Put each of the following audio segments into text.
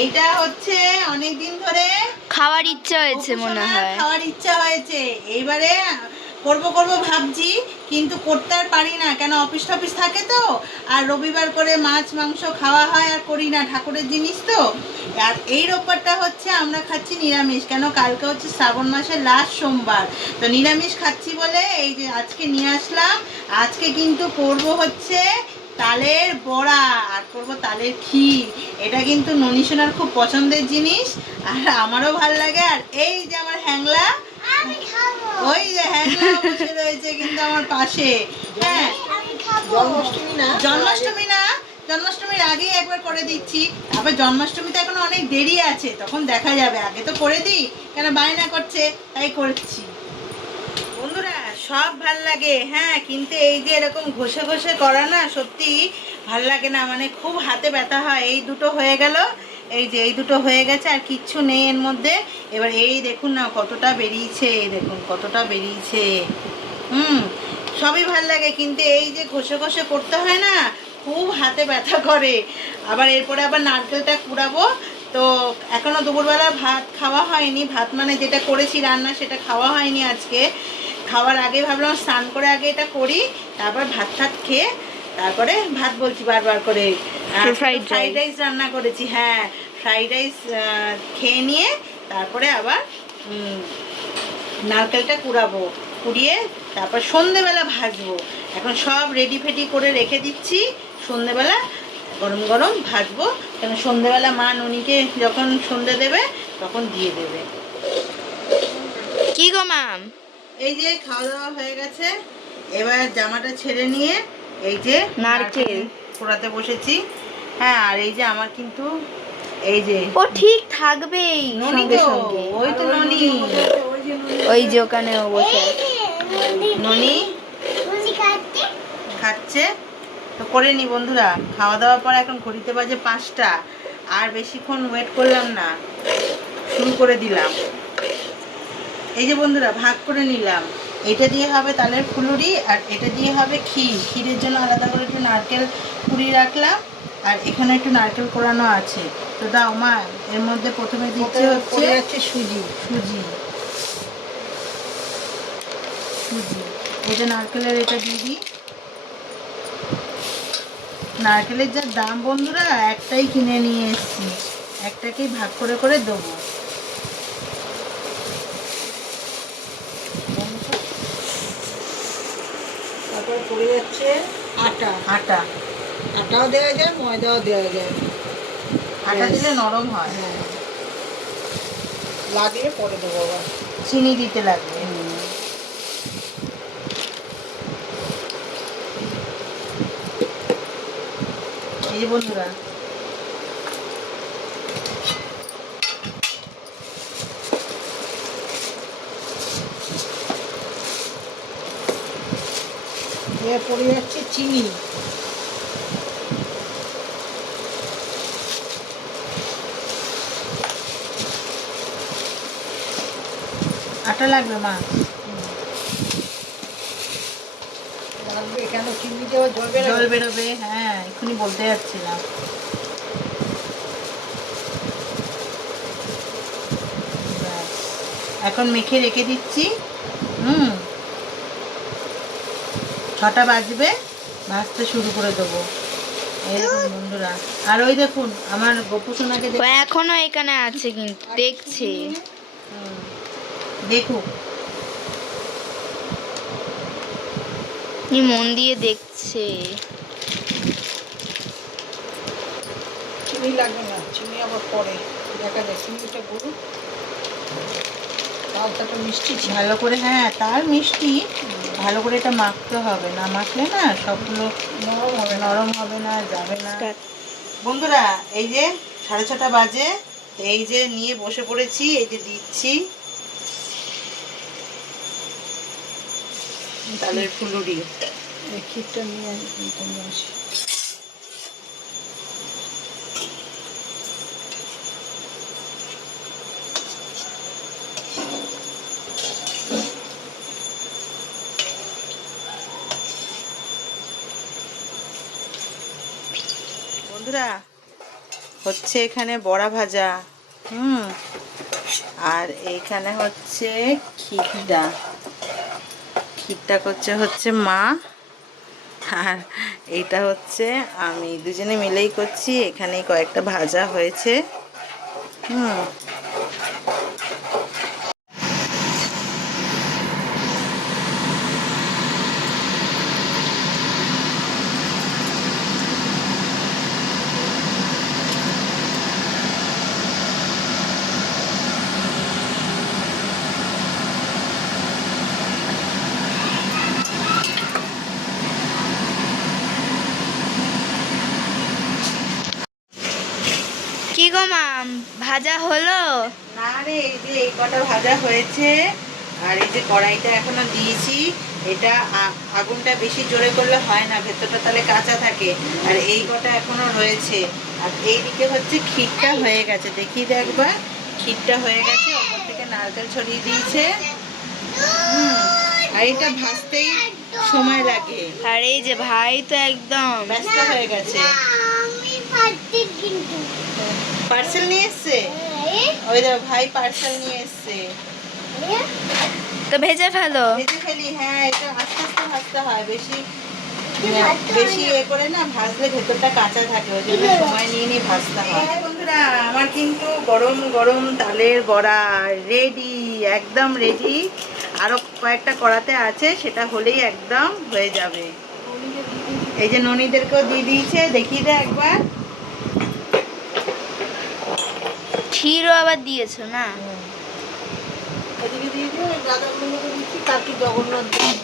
এইটা হচ্ছে অনেকদিন ধরে খাওয়ার ইচ্ছা হয়েছে মনে হয়। খাওয়ার ইচ্ছা হয়েছে, এইবারে করব ভাবছি, কিন্তু করতে আর পারি না, কেন অফিস টফিস থাকে তো, আর রবিবার করে মাছ মাংস খাওয়া হয় আর করি না, ঠাকুরের জিনিস তো। আর এই রোববারটা হচ্ছে আমরা খাচ্ছি নিরামিষ, কেন কালকে হচ্ছে শ্রাবণ মাসের লাস্ট সোমবার, তো নিরামিষ খাচ্ছি বলে এই যে আজকে নিয়ে আসলাম। আজকে কিন্তু করব হচ্ছে তালের বড়া আর করবো তালের ক্ষীর। এটা কিন্তু ননী সোনার খুব পছন্দের জিনিস, আর আমারও ভাল লাগে। আর এই যে আমার হ্যাংলা, ওই যে হ্যাংলা বসে রয়েছে কিন্তু আমার পাশে। হ্যাঁ, জন্মাষ্টমী না, জন্মাষ্টমীর আগেই একবার করে দিচ্ছি, আবার জন্মাষ্টমীতে এখন অনেক দেরি আছে, তখন দেখা যাবে, আগে তো করে দিই, কেন বায়না করছে তাই করছি। বন্ধুরা সব ভাল লাগে, হ্যাঁ, কিন্তু এই যে এরকম ঘষে ঘষে করা না সত্যি ভাল লাগে না, মানে খুব হাতে ব্যথা হয়। এই দুটো হয়ে গেল, এই যে এই দুটো হয়ে গেছে, আর কিচ্ছু নেই এর মধ্যে। এবার এই দেখুন না কতটা বেরিয়েছে, এই দেখুন কতটা বেরিয়েছে। সবই ভাল লাগে, কিন্তু এই যে ঘষে ঘষে করতে হয় না, খুব হাতে ব্যথা করে। আবার এরপরে আবার নারকেলটা কুড়াবো, তো এখনও দুপুরবেলা ভাত খাওয়া হয়নি, ভাত মানে যেটা করেছি রান্না সেটা খাওয়া হয়নি আজকে। খাওয়ার আগে ভাবলাম স্নান করে আগে এটা করি, তারপর ভাত টাত খেয়ে তারপরে ভাত বলছি বারবার করে, ফ্রাইড রাইস রান্না করেছি। হ্যাঁ, ফ্রাইড রাইস খেয়ে নিয়ে তারপরে আবার নারকেলটা কুড়াবো, কুড়িয়ে তারপর সন্ধেবেলা ভাজবো। এখন সব রেডি ফেডি করে রেখে দিচ্ছি, সন্ধেবেলা গরম গরম ভাজবো, কেন সন্ধেবেলা মা ননিকে যখন সন্ধে দেবে তখন দিয়ে দেবে। কি গো মাম? এই যে খাওয়া দাওয়া হয়ে গেছে, এবার জামাটা ছেড়ে নিয়ে এই যে নারকেল পোড়াতে বসেছি। হ্যাঁ, আর এই যে আমার কিন্তু এই যে ও ঠিক থাকবেই ননি, সঙ্গে তো সঙ্গে। ওই তো ননি, ওই যে ওখানে বসে ননি খাচ্ছে। তো করে নি বন্ধুরা, খাওয়া দাওয়ার পর এখন ঘড়িতে বাজে 5টা, আর বেশিক্ষণ ওয়েট করলাম না, শুরু করে দিলাম। এই যে বন্ধুরা ভাগ করে নিলাম, এটা দিয়ে হবে তালের ফুলুরি, আর এটা দিয়ে হবে ক্ষীর। ক্ষীরের জন্য আলাদা করে একটু নারকেল কুড়িয়ে রাখলাম, আর এখানে একটু নারকেল কোড়ানো আছে। তো দাও মা, এর মধ্যে প্রথমে দিচ্ছে হচ্ছে সুজি। সুজি সুজি এই যে নারকেলের এটা দিয়ে দিই। নারকেলের যা দাম বন্ধুরা, একটাই কিনে নিয়ে এসেছি, একটাকেই ভাগ করে করে দেবো। তারপরে পড়ে যাচ্ছে আটা। আটা, আটাও দেওয়া যায়, ময়দাও দেওয়া যায়। আটা দিলে নরম হয়। হ্যাঁ, লাগলে পরে দেবো আবার। চিনি দিতে লাগবে। এই যে বন্ধুরা এবার পড়ে যাচ্ছে চিনি। আটা লাগবে মা, লাগবে কেন, চিনি দেওয়া জল বেরোবে। জল বেরোবে। হ্যাঁ, এক্ষুনি বলতে যাচ্ছিলাম। ব্যাস, এখন মেখে রেখে দিচ্ছি। 6টা বাজবে, ভাজতে শুরু করে দেবো। এরকম বন্ধুরা, আর ওই দেখুন আমার গপু সোনাকে ও এখনো এখানে আছে, কিন্তু দেখছে। দেখুক, কি মন দিয়ে দেখছে। চিনি লাগবে না, চিনি আবার পরে দেখা যায়। চিনিটা গরু তালটা তো মিষ্টি ছিল। ভালো করে, হ্যাঁ তার মিষ্টি, ভালো করে এটা মাখতে হবে, না মাখলে না সবগুলো নরম হবে না। নরম হবে না, যাবে না। বন্ধুরা এই যে 6:30 বাজে, এই যে নিয়ে বসে পড়েছি, এই যে দিচ্ছি তালের ফুলুরি। এই ক্ষীরটা নিয়ে আসি। বন্ধুরা হচ্ছে এখানে বড়া ভাজা, আর এইখানে হচ্ছে খিরটা খিরটা করছে হচ্ছে মা, আর এইটা হচ্ছে আমি, দুজনে মিলেই করছি। এখানে কয়েকটা ভাজা হয়েছে। কি গো মাম, ভাজা হলো? না রে, এই যে এই কটা ভাজা হয়েছে, আর এই যে কড়াইটা এখনো দিয়েছি। এটা আগুনটা বেশি জোরে করলে হয় না, ভেতরটা তাহলে কাঁচা থাকে। আর এই কটা এখনো রয়েছে। আর এইদিকে হচ্ছে ক্ষীরটা হয়ে গেছে, দেখিয়ে দে একবার। ক্ষীরটা হয়ে গেছে, ওপর থেকে নারকেল ছড়িয়ে দিয়েছে। আর এটা ভাজতেই সময় লাগে। আর এই যে ভাই তো একদম ব্যস্ত হয়ে গেছে। পার্সেল নিয়ে এসছে, ওই দেখো ভাই পার্সেল নিয়ে এসছে। তো ভেজে ফেলো। ভেজে ফেলি, হ্যাঁ। এটা আস্তে আস্তে ভাজতে হয়, বেশি বেশি এ করে না ভাজলে ভেতরটা কাঁচা থাকে, ওই জন্য সময় নিয়ে নিয়ে ভাজতে হয়। বন্ধুরা, আমার কিন্তু গরম গরম তালের বড়া রেডি, একদম রেডি। আরো কয়েকটা কড়াতে আছে, সেটা হলেই একদম হয়ে যাবে। এই যে ননীদেরকেও দিয়ে দিয়েছে, দেখিয়ে দে একবার। ক্ষীরও আবার দিয়েছো না? এদিকে দিয়ে দিও, রাধামণিকে দিচ্ছি, কাকি জগন্নাথ দেব।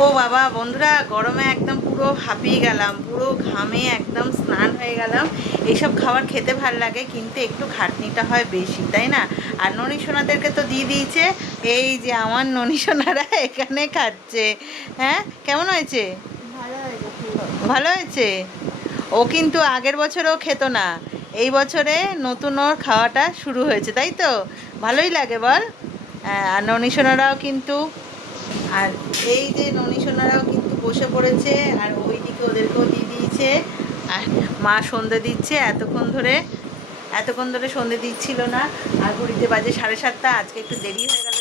ও বাবা বন্ধুরা, গরমে একদম পুরো হাঁপিয়ে গেলাম, পুরো ঘামে একদম স্নান হয়ে গেলাম। এইসব খাবার খেতে ভাল লাগে, কিন্তু একটু খাটনিটা হয় বেশি, তাই না? আর ননী সোনাদেরকে তো দিয়ে দিয়েছে। এই যে আমার ননী সোনারা এখানে খাচ্ছে। হ্যাঁ, কেমন হয়েছে? ভালো হয়েছে। ও কিন্তু আগের বছরেও খেত না, এই বছরে নতুন ওর খাওয়াটা শুরু হয়েছে, তাই তো? ভালোই লাগে বল। হ্যাঁ, আর ননী সোনারাও কিন্তু, আর এই যে ননী সোনারাও কিন্তু বসে পড়েছে, আর ওইদিকে ওদেরকেও দিয়ে দিয়েছে। আর মা সন্ধে দিচ্ছে, এতক্ষণ ধরে সন্ধে দিচ্ছিল না। আর ঘড়িতে বাজে 7:30, আজকে একটু দেরি হয়ে গেল।